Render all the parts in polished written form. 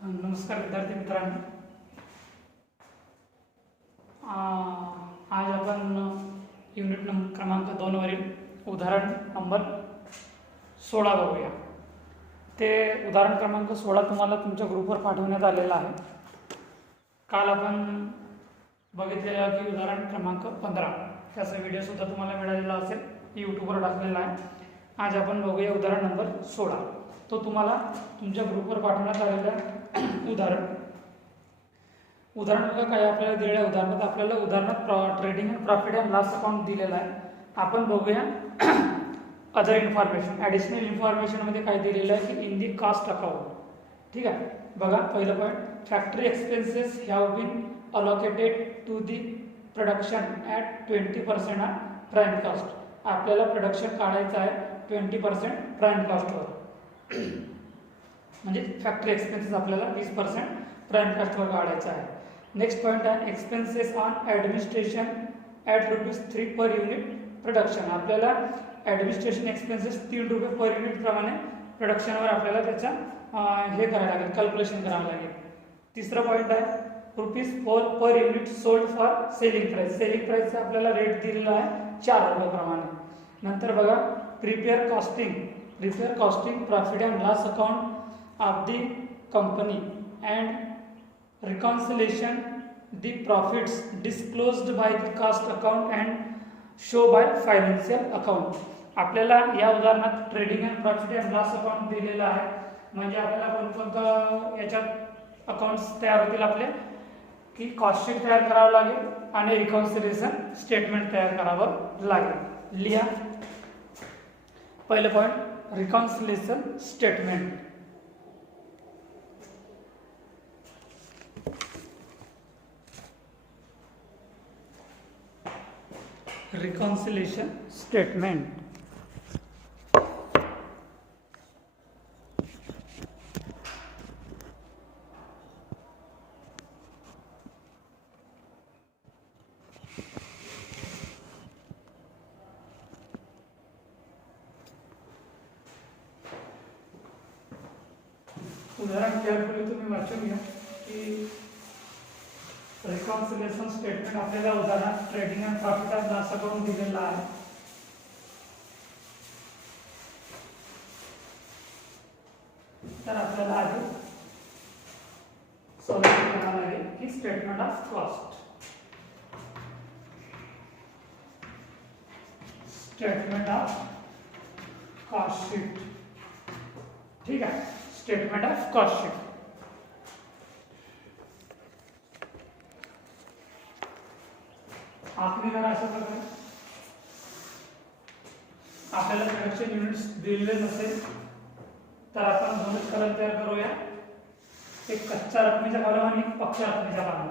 नमस्कार विद्यार्थी मित्रांनो, आज आपण युनिट क्रमांक 2 वरील उदाहरण नंबर 16 बघूया। ते उदाहरण क्रमांक 16 तुम्हाला तुमच्या ग्रुपवर पाठवण्यात आलेला आहे। काल आपण बघितलेलं की उदाहरण क्रमांक 15 त्याचा व्हिडिओ सुद्धा तुम्हाला मिळालेला असेल, यूट्यूबवर टाकलेला आहे। आज आपण बघूया उदाहरण नंबर 16। तो तुम्हाला तुमच्या ग्रुपवर पाठवण्यात आलेला उदाहरण बघा काय आपल्याला दिलेल्या उदाहरणात उदाहरणात trading and profit and loss account दिलेला आहे। आपण बघूया अदर इन्फॉर्मेशन, ॲडिशनल इन्फॉर्मेशनमध्ये काय दिलेलं आहे की इन दी कॉस्ट अकाउंट। ठीक आहे, बघा पहिलं point, factory expenses have been allocated to the production at 20% of prime cost. आपल्याला प्रोडक्शन काढायचं आहे 20% प्राईम कॉस्टवर, म्हणजे फॅक्टरी एक्सपेन्सेस आपल्याला 20% प्राईम कॉस्टवर काढायचं आहे। नेक्स्ट पॉईंट आहे expenses on administration at ₹3 per unit production. आपल्याला ॲडमिनिस्ट्रेशन एक्सपेन्सेस ₹3 पर युनिट प्रमाणे प्रोडक्शनवर आपल्याला त्याचा हे करायला लागेल, कॅल्क्युलेशन करावं लागेल। तिसरा पॉईंट आहे ₹4 per unit sold for selling price. Selling प्राइसचा आपल्याला रेट दिलेला आहे ₹4 प्रमाणे। नंतर बघा prepare costing profit and loss account of the company and reconciliation the profits disclosed by the cost account and show by financial account। आपल्याला या उदाहरणात trading and profit and loss account दिलेला आहे, म्हणजे आपल्याला कोणकोणतं याच्यात अकाउंट्स तयार होतील आपले की कॉस्ट शीट तयार करावं लागेल आणि रिकॉन्सिलिएशन स्टेटमेंट तयार करावं लागेल। लिहा पहिलं point reconciliation statement. Reconciliation statement उदाहरण केअरफुली तुम्ही वाचून घ्या की रिकॉन्सिलिएशन स्टेटमेंट आपल्याला उदाहरणात trading and profit and loss account दिलेला आहे। तर आपल्याला आधी सॉल्व्ह करावं लागेल की statement of cost, statement of cost sheet. ठीक आहे, स्टेटमेंट ऑफ कॉस्ट शीट आखरी करा अशा प्रकारे आपल्याला प्रोडक्शन युनिट्स दिलेले नसेल तर आपण दोनच कलम तयार करूया, एक कच्च्या रकमेचा कॉलम आणि एक पक्क्या रकमेचा column.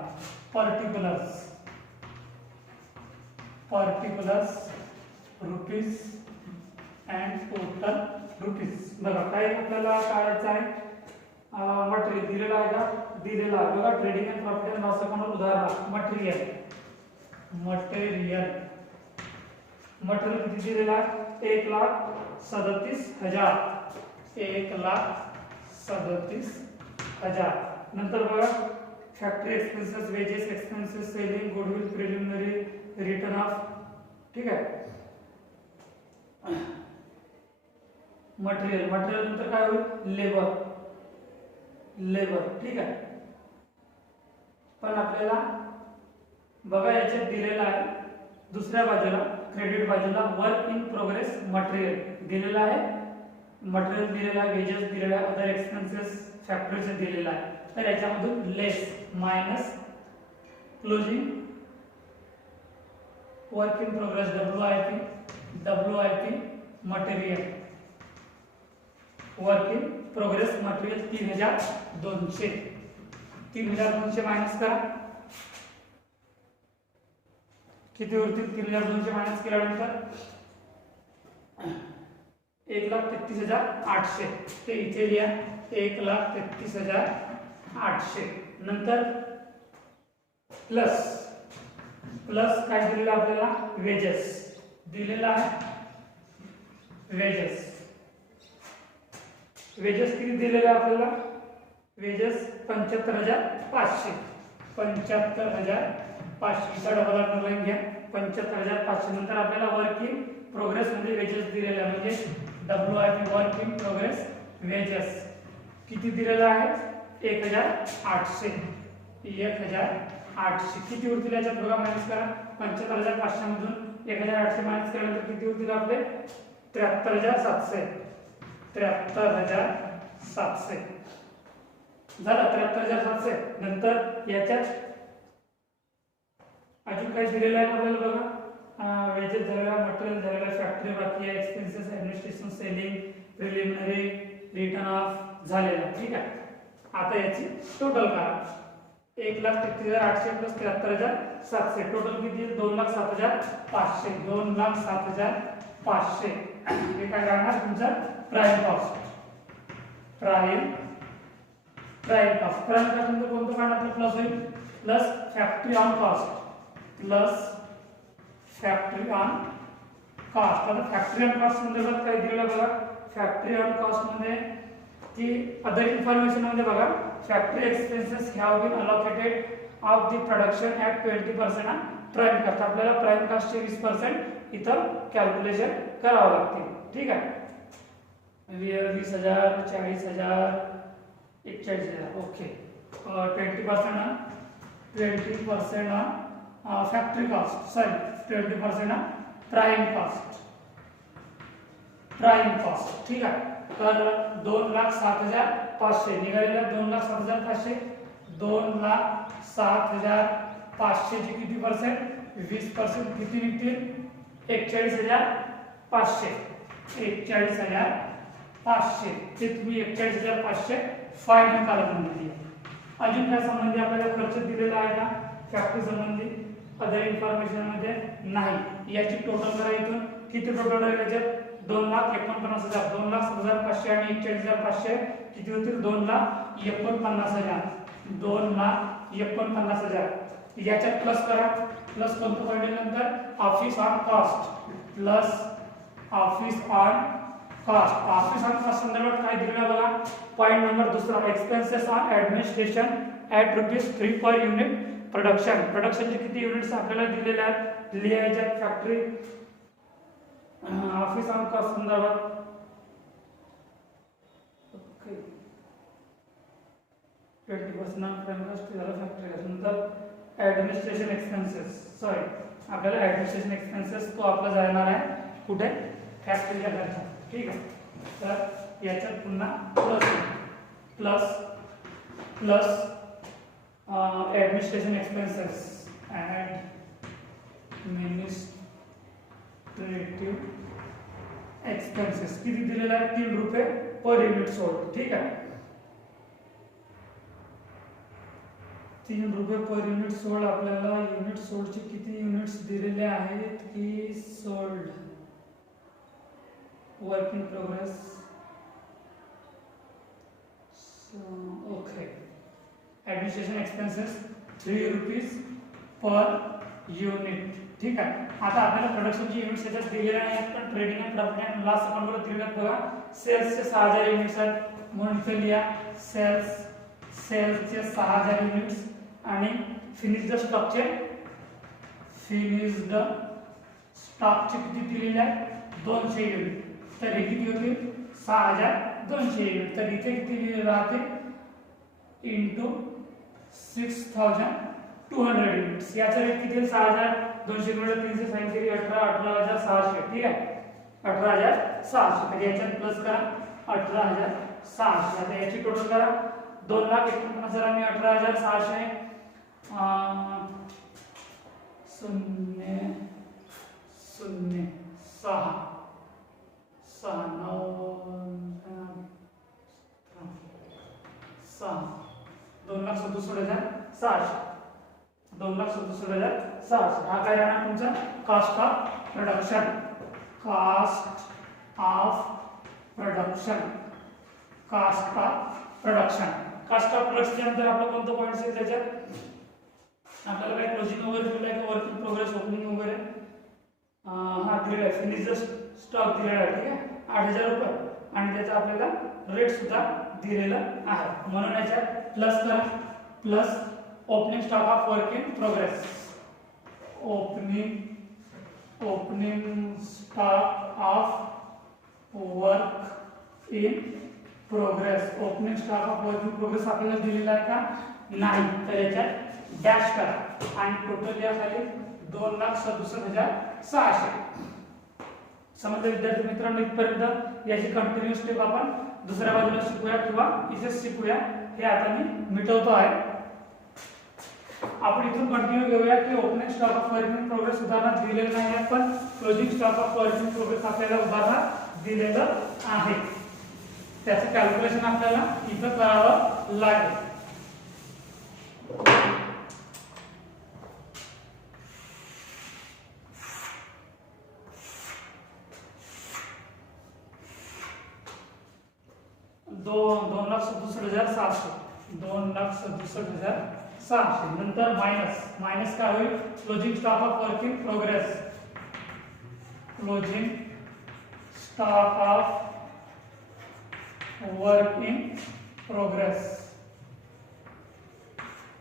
Particulars rupees and total rupees. बघा काय आपल्याला काढायचं आहे, मटेरियल दिलेला आहे का, दिलेला आहे। बघा trading and profit and loss account उदाहरण मटेरियल किती दिलेला आहे, 1,37,000, 1,37,000। नंतर बघा factory expenses, wedges expenses, selling, goodwill, preliminary, return of. ठीक आहे, मटेरियल नंतर काय होईल, लेबर। ठीक आहे, पण आपल्याला बघा याच्यात दिलेला आहे दुसऱ्या बाजूला क्रेडिट बाजूला वर्क इन प्रोग्रेस मटेरियल दिलेला आहे, मटेरियल दिलेला आहे, वेजेस दिलेला आहे, अदर एक्सपेन्सेस फॅक्टरीचे दिलेला आहे। तर याच्यामधून less minus closing work in progress WIP material, work in progress material 3,200 minus करा, किती उरतील, 3,200 मायनस केल्यानंतर 1,33,800 ते इथे लिहा, 1,33,800। नंतर प्लस काय दिलेलं आपल्याला, वेजेस दिलेला आहे, वेजेस किती दिलेले आपल्याला वेजेस 75,500, 75,500 चा डबल अंडरलाईन घ्या, 75,500. नंतर आपल्याला वर्क इन प्रोग्रेस मध्ये वेजेस दिलेले आहे, म्हणजे WIP work in progress wedges किती दिलेला आहे 1,800. 1,800 किती उरतील याच्यात बघा, मायनस करा. 75,500 मधून 1,800 मायनस केल्यानंतर किती उरतील आपले 73,700. 73,700 झालं. 73,700. नंतर याच्यात अजून काही दिलेलं आहे आपल्याला बघा, वेजेस झालेला, मटेरियल झालेला, फॅक्टरी बाकी आहे, expenses, administration, selling, preliminary, return of झालेला. ठीक आहे. आता याची टोटल करा. 1,33,800 प्लस 73,700 टोटल किती येईल 2,07,500. 2,07,500 हे काय राहणार तुमचा prime cost. Prime cost. Prime cost म्हणजे कोणतं पार्ट आपलं प्लस होईल, plus factory on cost, plus factory on cost. आता फॅक्टरी ऑन कॉस्ट संदर्भात काय दिलेलं बघा, फॅक्टरी ऑन कॉस्ट मध्ये की अदर इन्फॉर्मेशन मध्ये बघा, factory expenses have been allocated of the production at 20% on prime cost. आपल्याला प्राइम कॉस्टचे 20% इथं कॅल्क्युलेशन करावं लागते. ठीक आहे. 20,000, 40,000, 41,000. Okay. 20% on factory cost, sorry 20% on prime cost. ठीक आहे. तर 2,07,500 निघालेला 2,07,500. 2,07,500 ची किती पर्सेंट 20% किती निघतील 41,500. 41,500 ते तुम्ही 41,500 फायनल कॉलममध्ये. अजून काय संबंधी आपल्याला खर्च दिलेला आहे का फॅक्टरी संबंधी, अदर इन्फॉर्मेशन मध्ये नाही. याची टोटल करा. इथून किती टोटल राहील याच्यात 2,49,000. 2,07,500 आणि 41,500 किती होतील 2,49,000. 2,49,000 याच्यात प्लस करा. प्लस कोणतं पॉईंट नंतर office on cost, plus office on cost. Office on cost संदर्भात काय दिलेलं बघा, पॉईंट नंबर दुसरा, expenses on administration at ₹3 per unit production. प्रोडक्शनचे किती युनिट्स आपल्याला दिलेले आहेत लिहायच्या फॅक्टरी ऑफिस ऑन कॉस्ट संदर्भात. ओके. 20% ऑन प्राइम कॉस्ट झालं फॅक्टरी कॉस्ट. नंतर ऍडमिनिस्ट्रेशन एक्सपेन्सेस, सॉरी आपल्याला ऍडमिनिस्ट्रेशन एक्सपेन्सेस तो आपला जाणार आहे कुठे फॅक्टरीच्या खर्चात. ठीक आहे. तर याच्यात पुन्हा plus administration expenses, administrative expenses किती दिलेला आहे ₹3 पर युनिट सोल्ड. ठीक आहे. ₹3 पर युनिट सोल्ड. आपल्याला युनिट सोल्डचे किती युनिट्स दिलेले आहेत की sold work in progress. Okay. Administration expenses ₹3 per unit. ठीक आहे. आता आपल्याला प्रोडक्शनची युनिट्स याच्यात दिलेले आहेत, पण trading and profit and loss अकाउंटवर दिलेले आहेत बघा. सेल्सचे 6,000 युनिट्स आहेत म्हणून इथे लिहा सेल्सचे 6,000 युनिट्स आणि फिनिश्ड स्टॉकचे किती दिलेले आहेत 200 युनिट. तर हे किती होतील 6,200 युनिट. तर इथे किती राहते इंटू 6,200 युनिट्स. याचा रेट किती 6,200 गुणिले 363 18,600. ठीक आहे. 18,600. तर याच्यात प्लस करा 18,600. आता याची टोटल करा 2,49,000 आणि 18,600 2,67,600. 2,67,600 हा काय राहणार तुमचा cost of production. Cost of production नंतर आपलं कोणतं पॉईंट्स आहे त्याच्यात आपल्याला काय क्लोजिंग वगैरे दिलं आहे का वर्क इन प्रोग्रेस ओपनिंग वगैरे हा दिलेला आहे. फिनिश्ड स्टॉक दिलेला आहे. ठीक आहे. 8,000 रुपये आणि त्याचा आपल्याला रेट सुद्धा दिलेला आहे. म्हणून याच्यात प्लस करा, plus opening stock of work in progress, opening stock of work in progress. Opening stock of work in progress आपल्याला दिलेला आहे का? नाही. तर याच्यात डॅश करा आणि टोटल या खाली 2,67,600. समजलं विद्यार्थी मित्रांनो? इथपर्यंत याची कंटिन्यू स्टेप आपण दुसऱ्या बाजूला शिकूया किंवा इथेच शिकूया. हे आता मी मिटवतो आहे. आपण इथून कंटिन्यू घेऊया की opening stock of work in progress उदाहरणात दिलेलं नाही आहे, पण closing stock of work in progress आपल्याला उदाहरणात दिलेलं आहे. त्याचं कॅल्क्युलेशन आपल्याला इथं करावं लागेल. दोन लाख 67,700, 2,67,600. नंतर मायनस काय होईल? Closing stock of work in progress, closing stock of work in progress.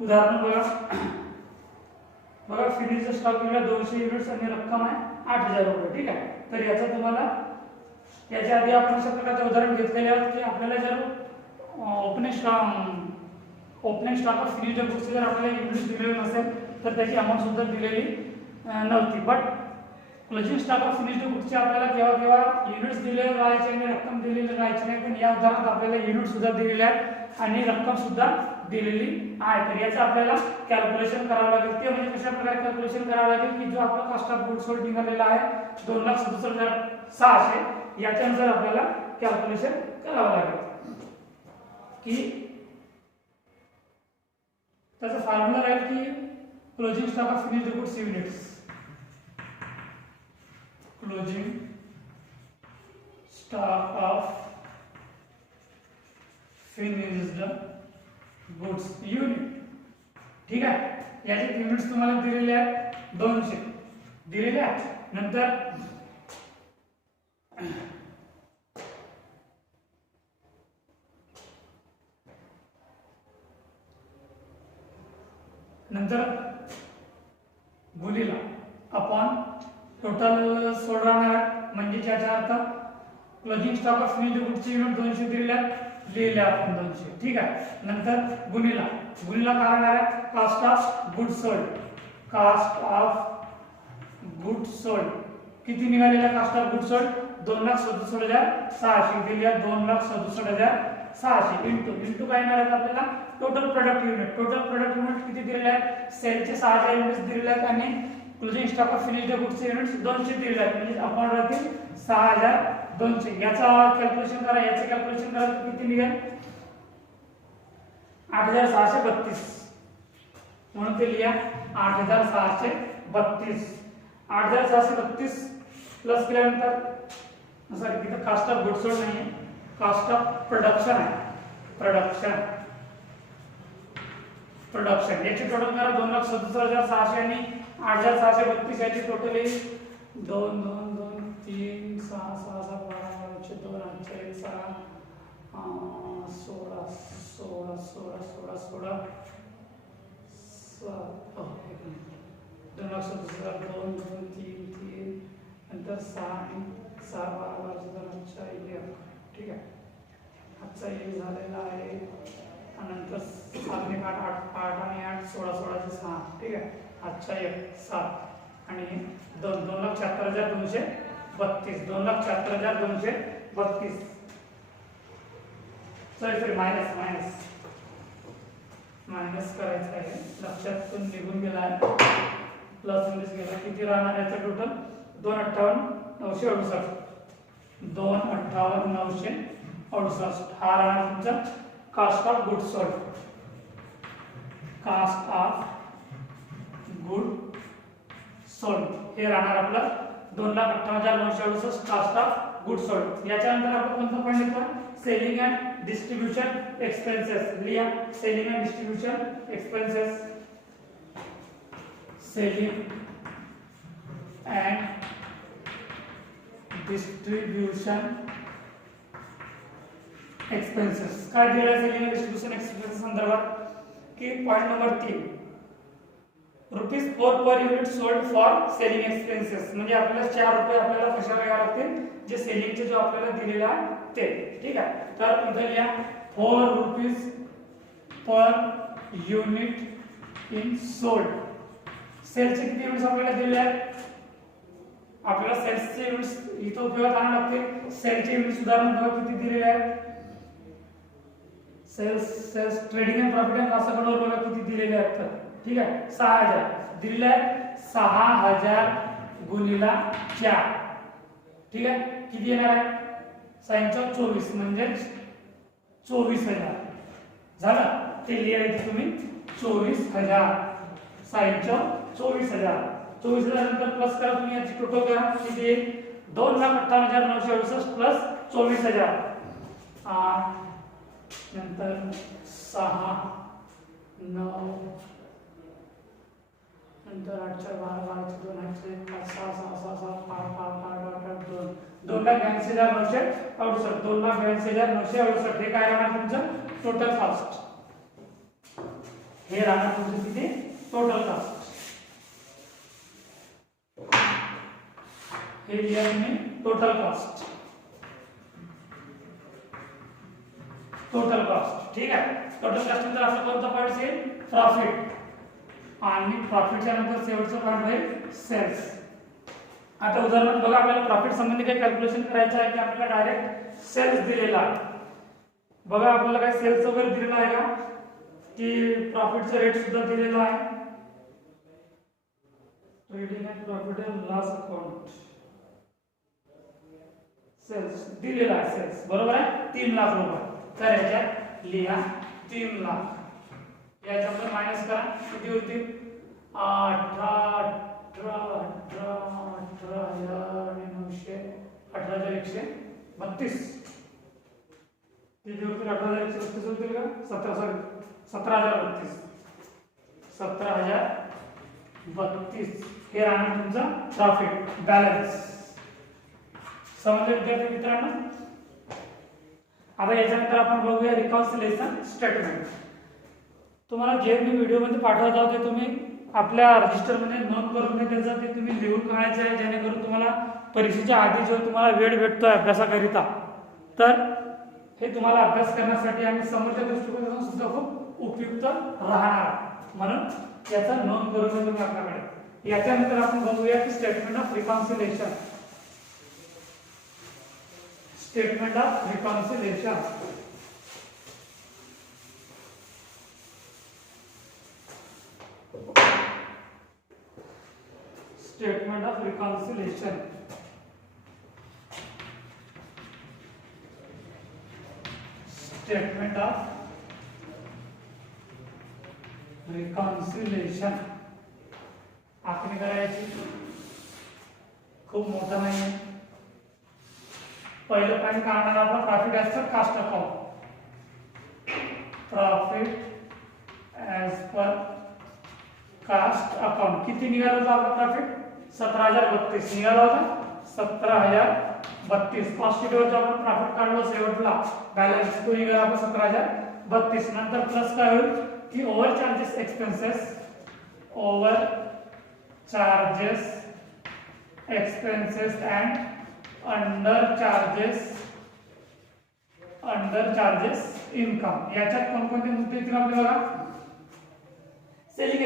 उदाहरण बघा फिनिश स्टॉक दिला 200 युनिट्स आणि रक्कम आहे 8,000 रुपये. ठीक आहे. तर याचा तुम्हाला याच्या आधी आपण अशा प्रकारचे उदाहरण घेतलेले आहेत की आपल्याला जर opening stock of finished goods जर आपल्याला युनिट्स दिलेले नसेल तर त्याची अमाऊंट सुद्धा दिलेली नव्हती. But closing stock of finished गुड्सचे आपल्याला केव्हा युनिट्स दिलेले राहायचे आणि रक्कम दिलेली राहायची नाही. पण या उदाहरणात आपल्याला युनिट सुद्धा दिलेले आहेत आणि रक्कम सुद्धा दिलेली आहे. तर याचं आपल्याला कॅल्क्युलेशन करावं लागेल. ते म्हणजे कशा प्रकारे कॅल्क्युलेशन करावं लागेल की जो आपला कॉस्ट ऑफ गुड्स सोल्ड निघालेला आहे 2,67,600, याच्यानुसार आपल्याला कॅल्क्युलेशन करावं लागेल. की त्याचा फॉर्म्युला राहील की closing stock of finished goods units, closing stock of finished goods unit. ठीक आहे. याचे युनिट्स तुम्हाला दिलेले आहेत 200 दिलेले आहेत. नंतर गुणिला अपॉन टोटल सोड राहणार म्हणजे याचा अर्थ क्लोजिंग स्टॉक ऑफ फिनिश्ड गुड्सचे युनिट 200 दिलेले आहेत, लिहिले आपण 200. ठीक आहे. नंतर गुणिला काय राहणार आहे? Cost of goods sold, cost of goods sold किती निघालेला कॉस्ट ऑफ गुड्स सोल्ड? 2,67,600 दिली आहे. 2,67,600 इंटू काय येणार आहे आपल्याला? Total product unit. Total product unit किती दिलेले आहेत? सेलचे 6,000 युनिट्स दिलेले आहेत आणि क्लोजिंग स्टॉक ऑफ फिनिश्ड गुड्सचे युनिट्स 200 दिलेले आहेत. म्हणजे अकाउंट राहतील 6,200. याचा कॅल्क्युलेशन करा. याचे कॅल्क्युलेशन करा तर किती निघेल? 8,632. म्हणून ते लिहा 8,632. 8,632 प्लस केल्यानंतर सॉरी तिथे कॉस्ट ऑफ गुड्स सोल्ड नाही आहे, कॉस्ट ऑफ प्रोडक्शन आहे. प्रोडक्शन याची टोटल करा 2,67,600 आणि 8,632 याची टोटल येईल 2 2 2 3 6 6 6 12 2 8 1 6 16 16 16 16 16 2,67,2 2 3 3 नंतर 6 आणि 6 12 12 1. ठीक आहे. आजचा एक झालेला आहे. नंतर 7 ने 8 8 8 आणि 8 16 16 चे 6. ठीक आहे. आजचा एक 7 आणि 2,74,232. 2,74,232. सॉरी मायनस करायचं आहे. लक्षातून निघून गेला आहे. प्लस मध्ये गेला. किती राहणार याचं टोटल? 2,58,968. 2,58,968 हा राहणार तुमचा cost of good sold. Cost of good sold हे राहणार आपलं 2,58,968 कॉस्ट ऑफ गुड सोल्ड. याच्यानंतर आपण कोणतं पॉईंट लिहितो? Selling and distribution expenses. लिहा selling and distribution expenses. Selling and distribution expenses काय दिलेलं आहे सेलिंग डिस्ट्रीब्युशन एक्सपेन्सेस संदर्भात की point number 3 ₹4 per unit sold for selling expenses म्हणजे आपल्याला 4 रुपये आपल्याला कशाला घ्यावे लागतील जे सेलिंगचे जो आपल्याला दिलेला आहे ते ठीक आहे. तर इथे लिहा ₹4 पर युनिट इन सोल्ड. सेलचे किती युनिट्स आपल्याला दिलेले आहेत आपल्याला सेल्सचे युनिट्स इथे उपयोगात आणावे लागतील. सेलचे युनिट्स उदाहरण बघा किती दिलेले आहेत sales trading and profit and loss account वर बघा किती दिलेले आहेत तर ठीक आहे 6000 दिलेले आहेत 6000 गुणिला 4 ठीक आहे किती येणार आहे 24 म्हणजे 24000 झालं ते लिहा इथे तुम्ही 24000 24,000 नंतर प्लस करा तुम्ही याची टोटल करा किती येईल 2,58,968 प्लस 24,000 8 नंतर 6 9 नंतर 8 4 12 12 2 8 5 6 6 6 7 8 8 8 2 2,82,968 2,82,968 हे काय राहणार तुमचं टोटल कॉस्ट हे राहणार तुमचं किती टोटल कॉस्ट हे लिहा तुम्ही टोटल कॉस्ट ठीक आहे. टोटल कॉस्ट नंतर आपला कोणता पॉइंट येईल प्रॉफिट आणि प्रॉफिटच्या नंतर शेवटचा पॉइंट होईल सेल्स. आता उदाहरण बघा आपल्याला प्रॉफिट संबंधी काही कॅल्क्युलेशन करायचं आहे की आपल्याला डायरेक्ट सेल्स दिलेला आहे बघा आपल्याला काय सेल्स वगैरे दिलेला आहे का की प्रॉफिटचा रेट सुद्धा दिलेला आहे trading and profit and loss account sales दिलेला आहे सेल्स बरोबर आहे 3 लाख रुपये तर याच्यात लिहा 3 लाख याच्यामध्ये मायनस करा किती होतील 18,932 किती होतील 18,132 होतील का 17,032 हे राहणार तुमचा प्रॉफिट बॅलन्स समजले विद्यार्थी मित्रांनो. आता याच्यानंतर आपण बघूया रिकॉन्सिलेशन स्टेटमेंट. तुम्हाला जे मी व्हिडिओ मध्ये पाठवत आहोत ते तुम्ही आपल्या रजिस्टर मध्ये नोंद करून घ्यायचं ते तुम्ही लिहून काढायचे आहे जेणेकरून तुम्हाला परीक्षेच्या आधी जो तुम्हाला वेळ भेटतोय अभ्यासाकरिता तर हे तुम्हाला अभ्यास करण्यासाठी आणि समोरच्या दृष्टिकोनातून सुद्धा खूप उपयुक्त राहणार म्हणून याचा नोंद करून घ्या तुम्ही आपल्याकडे. याच्यानंतर आपण बघूया की statement of reconciliation statement of reconciliation statement of reconciliation statement of reconciliation आखणी करायची खूप मोठा नाही आहे. पहिलं पॉइंट काढणार आपण profit as per cost account profit as per cost account किती निघाला होता आपला प्रॉफिट 17,032 निघाला होता 17,032 कॉस्ट शीटवर जो आपण प्रॉफिट काढलो शेवटला बॅलन्स तो निघाला आपण 17,032 नंतर प्लस काय होईल की over charges expenses and under charges income याच्यात कोणकोणते मुद्दे येतील आपल्याला सेलिंग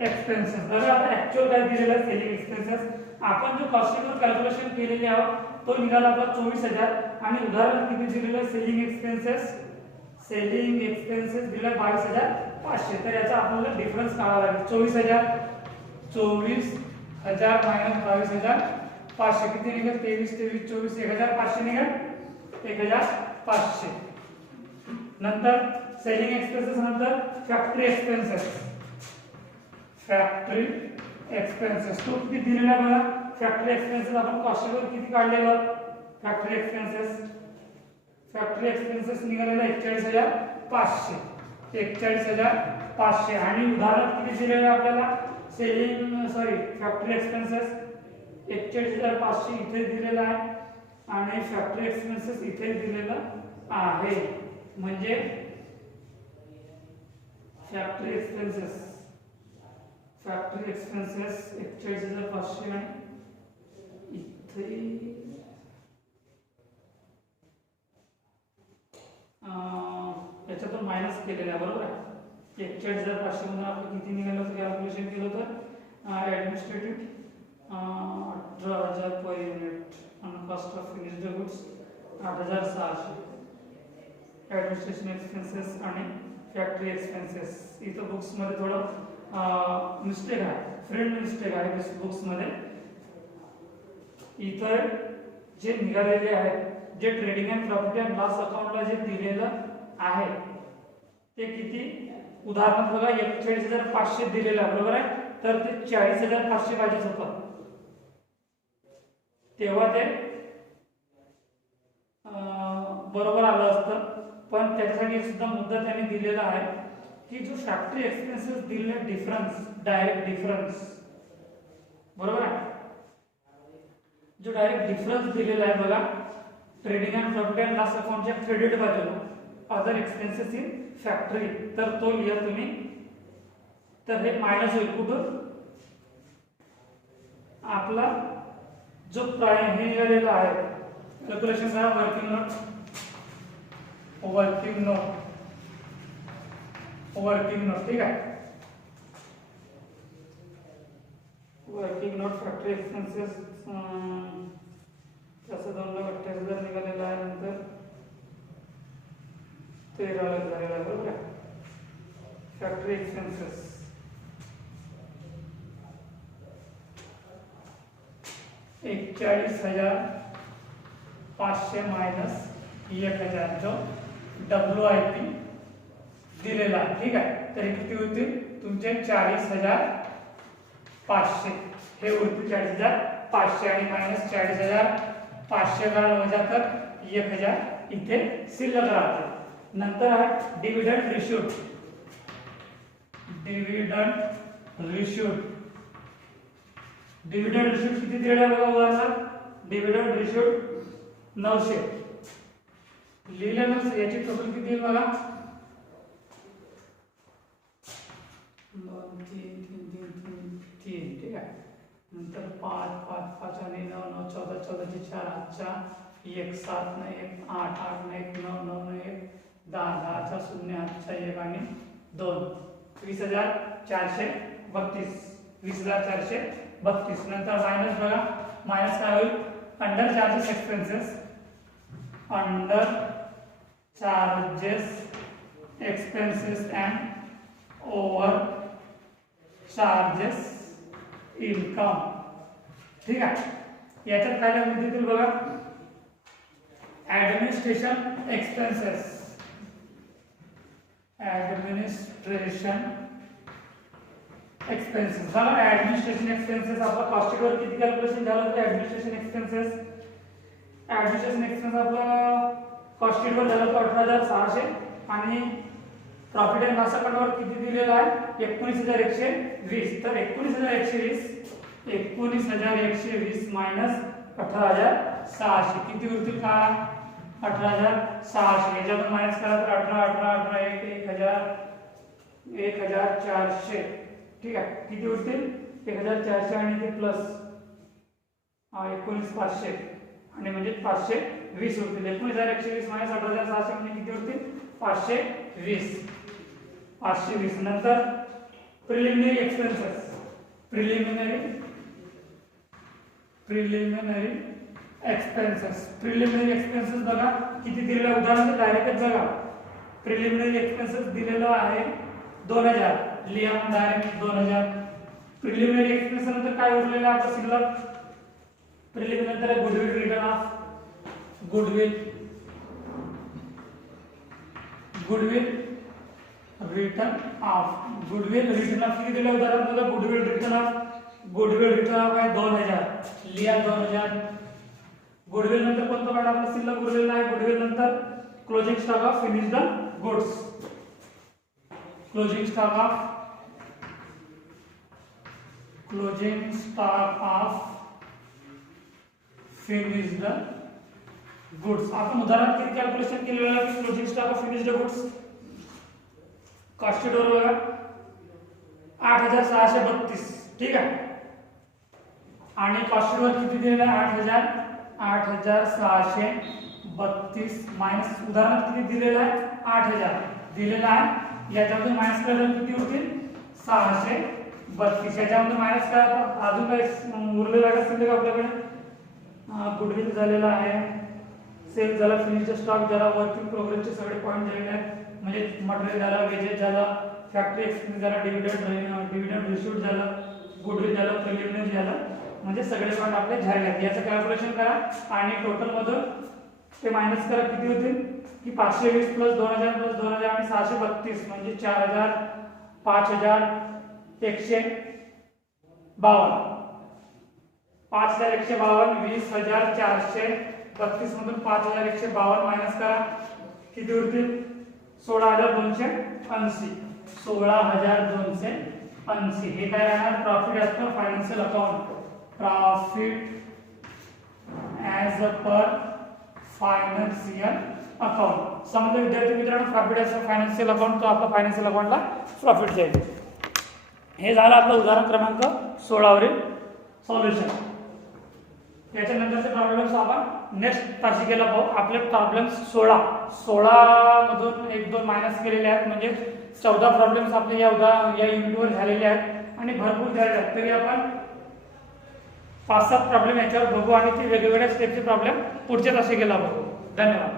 एक्सपेन्सेस बघा आता ऍक्च्युअल काय दिलेलं आहे सेलिंग एक्सपेन्सेस आपण जो कॉस्टिंगवर कॅल्क्युलेशन केलेले आहोत तो निघाला आपला 24,000 आणि उदाहरण किती दिलेलं आहे सेलिंग एक्सपेन्सेस दिला 22,500 तर याचा आपल्याला डिफरन्स काढावा लागेल 24,000 मायनस 22,500 किती निघेल 23 24 1,500 निघेल 1,500 नंतर सेलिंग एक्सपेन्सेस नंतर फॅक्टरी एक्सपेन्सेस तो किती दिलेला बघा फॅक्टरी एक्सपेन्सेस आपण कॉस्टवर किती काढलेलं फॅक्टरी एक्सपेन्सेस निघालेला 41,500 आणि उदाहरण किती दिलेलं आपल्याला फॅक्टरी एक्सपेन्सेस 41,500 इथे दिलेला आहे आणि फॅक्टरी एक्सपेन्सेस इथे दिलेला आहे. म्हणजे फॅक्टरी एक्सपेन्सेस 41,500 आणि इथे याच्यातून मायनस केलेला आहे, बरोबर आहे. 41,500 मधून आपण किती निघालं होतं कॅल्क्युलेशन केलं तर ॲडमिनिस्ट्रेटिव्ह 18,000 पर युनिट आणि cost of finished goods 8,600. Administration expenses आणि फॅक्टरी एक्सपेन्सेस. इथं बुक्समध्ये थोडं मिस्टेक आहे, फ्रेंड मिस्टेक आहे बुक्समध्ये. इतर जे निघालेले आहेत, जे trading and profit and loss अकाउंटला जे दिलेलं आहे ते किती, उदाहरणार्थ बघा 41,500 दिलेलं आहे, बरोबर आहे. तर ते 40,500 पाहिजेच होतं, तेव्हा ते बरोबर आलं असतं. पण त्याच्यासाठी एक सुद्धा मुद्दा त्यांनी दिलेला आहे की जो फॅक्टरी एक्सपेन्सेस दिलेला डिफरन्स, डायरेक्ट डिफरन्स, बरोबर आहे. जो डायरेक्ट डिफरन्स दिलेला आहे बघा trading and profit and loss अकाउंटच्या क्रेडिट बाजूला, अदर एक्सपेन्सेस इन फॅक्टरी, तर तो लिहा तुम्ही. तर हे मायनस होईल कुठून, आपला जो प्राइम हे निघालेला आहे कॅल्क्युलेशन करा. वर्किंग नोट ठीक आहे. वर्किंग नोट फॅक्टरी एक्सपेन्सेस त्याचं 2,28,000 निघालेला आहे, नंतर 13,00,000 झालेला आहे, बरोबर आहे. फॅक्टरी एक्सपेन्सेस 41,500 मायनस 1,000 जो WIP दिलेला आहे, ठीक आहे. तर हे किती होतील तुमचे 40,500, हे उरतील 40,500 आणि मायनस 40,500 वजा तर 1,000 इथे शिल्लक राहते. नंतर आहे डिव्हिडंड रिशूड. डिव्हिडंड रिशूड किती दिलेला आहे बघा. उदाहरणार्थ डिव्हिडंड रिशूड 900 लिहिलं नसेल, याची टोटल किती येईल बघा. 2 3 3 ठीक आहे. नंतर 5 5 5 आणि 9 9 14 14 चे 4 8 1 7 न 1 8 8 न 1 9 9 न 1 10 10 चा 0 8 1 आणि 2 20,432 20,432. नंतर मायनस बघा, मायनस काय होईल, under charges expenses, under charges expenses and over charges income, ठीक आहे. याच्यात काय काय देतील बघा. ऍडमिनिस्ट्रेशन एक्सपेन्सेस बघा. ऍडमिनिस्ट्रेशन एक्सपेन्सेस आपला कॉस्ट शीटवर किती कॅल्क्युलेशन झालं तर ऍडमिनिस्ट्रेशन एक्सपेन्सेस आपला कॉस्ट शीटवर झालं होतं 18,600 आणि प्रॉफिट अँड लॉस अकाउंटवर किती दिलेला आहे 19,120. तर 19,120 मायनस 18,600 किती उरतील का 18,600. याच्यातून मायनस करा तर 18 18 18 1,400, ठीक आहे. किती उरतील 1,400 आणि ते प्लस 19,500 आणि म्हणजे 520 उरतील. 19,120 मायनस 18,600 म्हणजे किती उरतील 520. नंतर प्रिलिमिनरी एक्सपेन्सेस प्रिलिमिनरी एक्सपेन्सेस बघा किती दिलेला. उदाहरण डायरेक्टच बघा. प्रिलिमिनरी एक्सपेन्सेस दिलेला आहे 2,000 लिहा मग डायरेक्ट 2,000. प्रिलिमिनरी एक्सपेन्सेस नंतर काय उरलेलं आहे आपलं शिल्लक. प्रिलिमिनरी नंतर goodwill return of goodwill return of किती दिलं. उदाहरण बघा गुडविल रिटर्न ऑफ आहे 2,000 लिहा 2,000. गुडविल नंतर कोणतं कार्ड आपलं शिल्लक उरलेलं आहे. गुडविल नंतर closing stock of finished goods closing stock of finished goods. आपण उदाहरणात किती कॅल्क्युलेशन केलेलं आहे की closing stock of finished goods cost sheet वर बघा 8632. ठीक आहे. आणि कॉस्ट शीट वर किती दिलेलं आहे 8632 मायनस उदाहरणात किती दिलेलं आहे 8000 दिलेलं आहे. याच्यामध्ये मायनस केल्यावर किती होतील 632. याच्यामध्ये मायनस करा अजून काय उरलेलं आहे का आपल्याकडे गुडविल झालेला आहे, सेल झाला, फिनिश्ड स्टॉक झाला, वर्क इन प्रोग्रेसचे सगळे पॉईंट झालेले आहेत म्हणजे मटेरियल झाला, वेजेस झाला, फॅक्टरी एक्सपेन्स झाला, डिव्हिडंड रिसिव्ड झाला, गुडविल झाला, प्रिलिमिनरी झाला म्हणजे सगळे पॉईंट आपले झाले आहेत. याचं कॅल्क्युलेशन करा आणि टोटल मधून ते मायनस करा किती होतील की 520 प्लस 2000 प्लस 2000 आणि 632 म्हणजे 4000 5152 5152 20432 मधून 5152 मायनस करा किती उरतील 16280 16280. हे काय राहणार प्रॉफिट ॲज पर फायनान्शियल अकाउंट प्रॉफिट ॲज पर फायनान्शियल अकाउंट. समजा विद्यार्थी मित्रांनो प्रॉफिट ॲज पर फायनान्शियल अकाउंट तो आपला फायनान्शियल अकाउंटला प्रॉफिट जाईल. हे झालं आपलं उदाहरण क्रमांक 16 वरील सॉल्युशन. याच्यानंतरचे प्रॉब्लेम्स आपण नेक्स्ट तासिकेला पाहू. आपले प्रॉब्लेम्स 16 मधून 1-2 मायनस केलेले आहेत म्हणजे 14 प्रॉब्लेम्स आपले या युनिटवर झालेले आहेत आणि भरपूर झालेले आहेत. तरी आपण 5-7 प्रॉब्लेम याच्यावर बघू आणि ते वेगवेगळ्या स्टेपचे प्रॉब्लेम पुढच्या तासिकेला बघू. धन्यवाद.